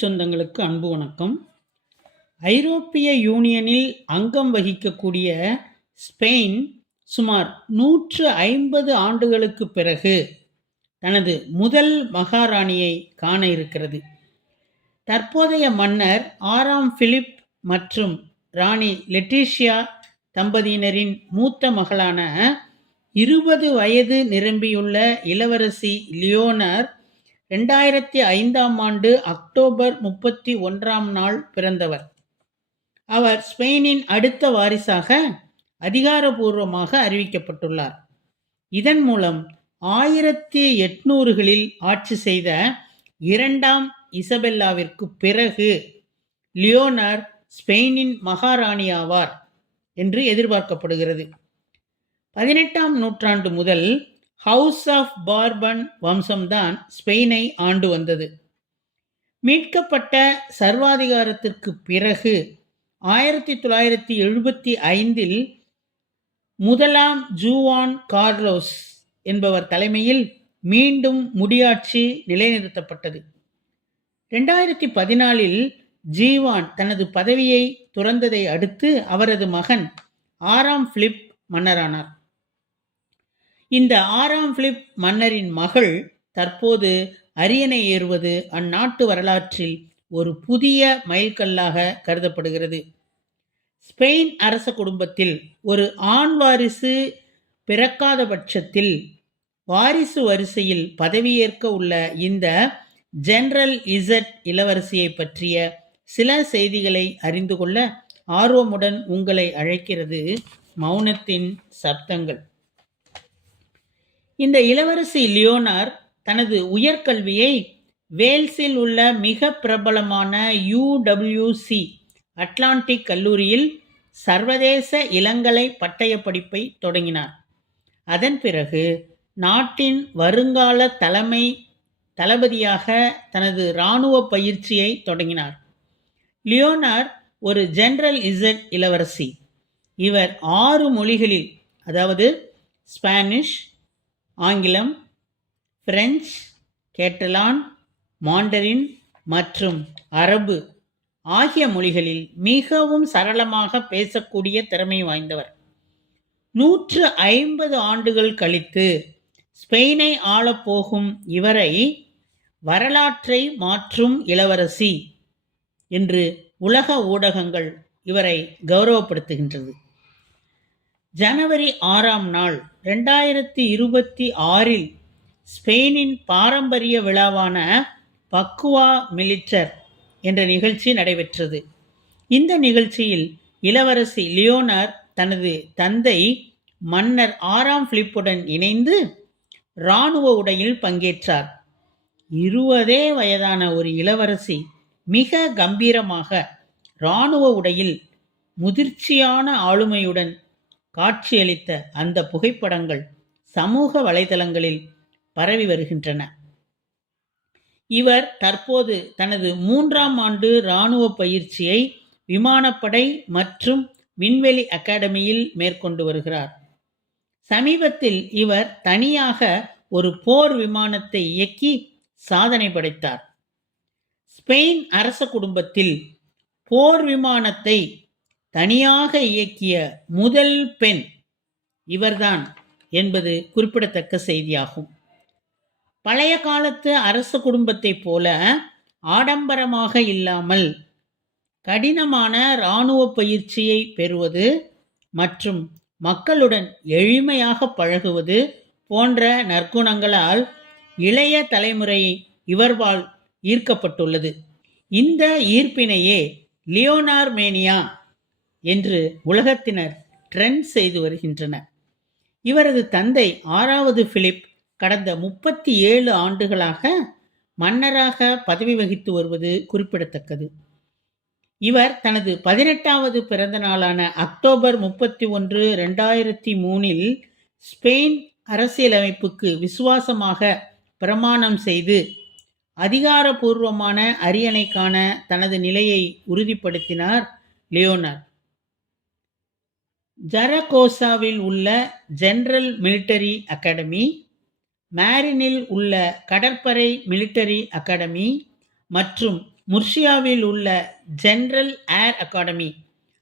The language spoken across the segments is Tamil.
சொந்தங்களுக்கு அன்பு வணக்கம். ஐரோப்பிய யூனியனில் அங்கம் வகிக்கக்கூடிய ஸ்பெயின் சுமார் நூற்று ஐம்பது ஆண்டுகளுக்கு பிறகு தனது முதல் மகாராணியை காண இருக்கிறது. தற்போதைய மன்னர் ஆறாம் பிலிப் மற்றும் ராணி லெட்டிஷியா தம்பதியினரின் மூத்த மகளான இருபது வயது நிரம்பியுள்ள இளவரசி லியோனர் ரெண்டாயிரத்தி ஐந்தாம் ஆண்டு அக்டோபர் முப்பத்தி ஒன்றாம் நாள் பிறந்தவர். அவர் ஸ்பெயினின் அடுத்த வாரிசாக அதிகாரபூர்வமாக அறிவிக்கப்பட்டுள்ளார். இதன் மூலம் ஆயிரத்தி எட்நூறுகளில் ஆட்சி செய்த இரண்டாம் இசபெல்லாவிற்கு பிறகு லியோனார் ஸ்பெயினின் மகாராணி ஆவார் என்று எதிர்பார்க்கப்படுகிறது. பதினெட்டாம் நூற்றாண்டு முதல் ஹவுஸ் ஆஃப் பார்பன் வம்சம்தான் ஸ்பெயினை ஆண்டு வந்தது. மீட்கப்பட்ட சர்வாதிகாரத்திற்கு பிறகு ஆயிரத்தி தொள்ளாயிரத்தி எழுபத்தி ஐந்தில் முதலாம் ஜூவான் கார்லோஸ் என்பவர் தலைமையில் மீண்டும் முடியாட்சி நிலைநிறுத்தப்பட்டது. ரெண்டாயிரத்தி பதினாலில் ஜீவான் தனது பதவியை துறந்ததை அடுத்து அவரது மகன் ஆறாம் பிலிப் மன்னரானார். இந்த ஆறாம் பிலிப் மன்னரின் மகள் தற்போது அரியணை ஏறுவது அந்நாட்டு வரலாற்றில் ஒரு புதிய மைல்கல்லாக கருதப்படுகிறது. ஸ்பெயின் அரச குடும்பத்தில் ஒரு ஆண் வாரிசு பிறக்காத பட்சத்தில் வாரிசு வரிசையில் பதவியேற்க உள்ள இந்த ஜெனரல் இசட் இளவரசியை பற்றிய சில செய்திகளை அறிந்து கொள்ள ஆர்வமுடன் உங்களை அழைக்கிறது மௌனத்தின் சப்தங்கள். இந்த இளவரசி லியோனார் தனது உயர்கல்வியை வேல்ஸில் உள்ள மிக பிரபலமான யுடபிள்யூசி அட்லாண்டிக் கல்லூரியில் சர்வதேச இளங்கலை பட்டய படிப்பை தொடங்கினார். அதன் பிறகு நாட்டின் வருங்கால தலைமை தளபதியாக தனது இராணுவ பயிற்சியை தொடங்கினார். லியோனார் ஒரு ஜெனரல் இசட் இளவரசி. இவர் ஆறு மொழிகளில் அதாவது ஸ்பானிஷ் ஆங்கிலம் பிரெஞ்சு கேட்டலான் மாண்டரின் மற்றும் அரபு ஆகிய மொழிகளில் மிகவும் சரளமாக பேசக்கூடிய திறமை வாய்ந்தவர். நூற்று ஐம்பது ஆண்டுகள் கழித்து ஸ்பெயினை ஆளப்போகும் இவரை வரலாற்றை மாற்றும் இளவரசி என்று உலக ஊடகங்கள் இவரை கௌரவப்படுத்துகின்றது. ஜனவரி ஆறாம் நாள் ரெண்டாயிரத்தி இருபத்தி ஆறில் ஸ்பெயினின் பாரம்பரிய விழாவான பக்குவா மிலிட்டர் என்ற நிகழ்ச்சி நடைபெற்றது. இந்த நிகழ்ச்சியில் இளவரசி லியோனார் தனது தந்தை மன்னர் ஆறாம் பிலிப்புடன் இணைந்து இராணுவ உடையில் பங்கேற்றார். இருபதே வயதான ஒரு இளவரசி மிக கம்பீரமாக இராணுவ உடையில் முதிர்ச்சியான ஆளுமையுடன் காட்சியளித்த அந்த புகைப்படங்கள் சமூக வலைதளங்களில் பரவி வருகின்றன. இவர் தற்போது தனது மூன்றாம் ஆண்டு இராணுவ பயிற்சியை விமானப்படை மற்றும் விண்வெளி அகாடமியில் மேற்கொண்டு வருகிறார். சமீபத்தில் இவர் தனியாக ஒரு போர் விமானத்தை இயக்கி சாதனை படைத்தார். ஸ்பெயின் அரச குடும்பத்தில் போர் விமானத்தை தனியாக இயக்கிய முதல் பெண் இவர்தான் என்பது குறிப்பிடத்தக்க செய்தியாகும். பழைய காலத்து அரச குடும்பத்தைப் போல ஆடம்பரமாக இல்லாமல் கடினமான இராணுவ பயிற்சியை பெறுவது மற்றும் மக்களுடன் எளிமையாக பழகுவது போன்ற நற்குணங்களால் இளைய தலைமுறை இவர்வால் ஈர்க்கப்பட்டுள்ளது. இந்த ஈர்ப்பினையே லியோனார் மேனியா என்று உலகத்தினர் ட்ரெண்ட் செய்து வருகின்றனர். இவரது தந்தை ஆறாவது பிலிப் கடந்த முப்பத்தி ஏழு ஆண்டுகளாக மன்னராக பதவி வகித்து வருவது குறிப்பிடத்தக்கது. இவர் தனது பதினெட்டாவது பிறந்த நாளான அக்டோபர் முப்பத்தி ஒன்று ரெண்டாயிரத்தி மூணில் ஸ்பெயின் அரசியலமைப்புக்கு விசுவாசமாக பிரமாணம் செய்து அதிகாரபூர்வமான அரியணைக்கான தனது நிலையை உறுதிப்படுத்தினார் லியோனார் ஜரகோசாவில் உள்ள ஜெனரல் மிலிட்டரி அகாடமி மேரினில் உள்ள கடற்படை மிலிட்டரி அகாடமி மற்றும் முர்ஷியாவில் உள்ள ஜெனரல் ஏர் அகாடமி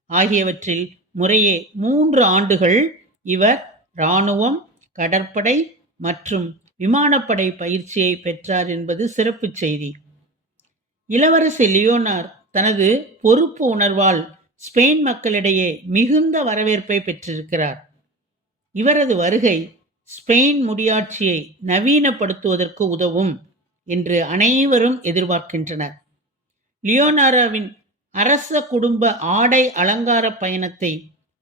ஆகியவற்றில் முறையே மூன்று ஆண்டுகள் இவர் இராணுவம் கடற்படை மற்றும் விமானப்படை பயிற்சியை பெற்றார் என்பது சிறப்புச் செய்தி. இளவரசி லியோனார் தனது பொறுப்பு உணர்வால் ஸ்பெயின் மக்களிடையே மிகுந்த வரவேற்பை பெற்றிருக்கிறார். இவரது வருகை ஸ்பெயின் முடியாட்சியை நவீனப்படுத்துவதற்கு உதவும் என்று அனைவரும் எதிர்பார்க்கின்றனர். லியோனாராவின் அரச குடும்ப ஆடை அலங்கார பயணத்தை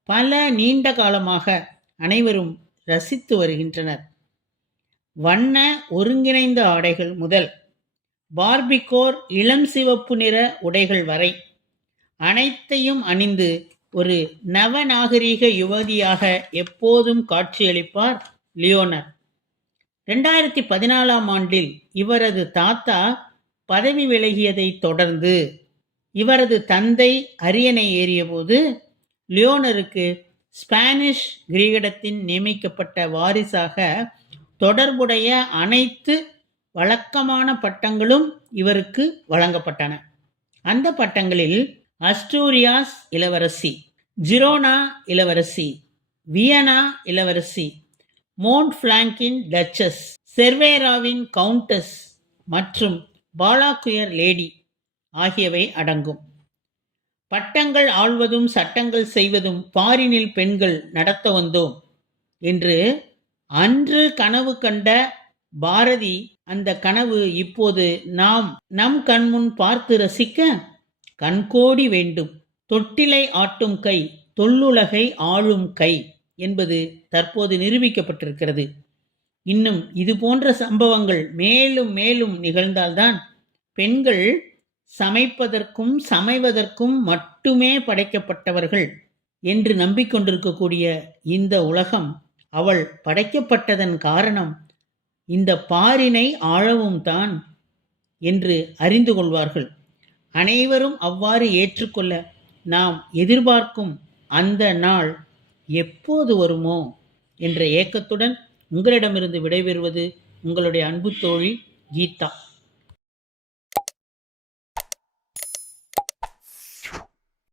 பல நீண்ட காலமாக அனைவரும் ரசித்து வருகின்றனர். வண்ண ஒருங்கிணைந்த ஆடைகள் முதல் பார்பிகோர் இளம் சிவப்பு நிற உடைகள் வரை அனைத்தையும் அணிந்து ஒரு நவநாகரீக யுவதியாக எப்போதும் காட்சியளிப்பார் லியோனர். ரெண்டாயிரத்தி பதினாலாம் ஆண்டில் இவரது தாத்தா பதவி விலகியதைத் தொடர்ந்து இவரது தந்தை அரியணை ஏறியபோது லியோனருக்கு ஸ்பானிஷ் கிரீடத்தின் நியமிக்கப்பட்ட வாரிசாக தொடர்புடைய அனைத்து வழக்கமான பட்டங்களும் இவருக்கு வழங்கப்பட்டன. அந்த பட்டங்களில் அஸ்டூரியாஸ் இளவரசி ஜிரோனா இளவரசி வியனா இளவரசி மோண்ட் பிளாங்கின் டச்சஸ் செர்வேராவின் கவுண்டஸ் மற்றும் பாலாக்குயர் லேடி ஆகியவை அடங்கும். பட்டங்கள் ஆள்வதும் சட்டங்கள் செய்வதும் பாரினில் பெண்கள் நடத்த வந்தோம் என்று அன்று கனவு கண்ட பாரதி அந்த கனவு இப்போது நாம் நம் கண்முன் பார்த்து ரசிக்க கண்கோடி வேண்டும். தொட்டிலை ஆட்டும் கை தொல்லுலகை ஆளும் கை என்பது தற்போது நிரூபிக்கப்பட்டிருக்கிறது. இன்னும் இது போன்ற சம்பவங்கள் மேலும் மேலும் நிகழ்ந்தால்தான் பெண்கள் சமைப்பதற்கும் சமைவதற்கும் மட்டுமே படைக்கப்பட்டவர்கள் என்று நம்பிக்கொண்டிருக்கக்கூடிய இந்த உலகம் அவள் படைக்கப்பட்டதன் காரணம் இந்த பாரினை ஆழவும் தான் என்று அறிந்து கொள்வார்கள். அனைவரும் அவ்வாறு ஏற்றுக்கொள்ள நாம் எதிர்பார்க்கும் அந்த நாள் எப்போது வருமோ என்ற ஏக்கத்துடன் உங்களிடமிருந்து விடைபெறுவது உங்களுடைய அன்பு தோழி கீதா.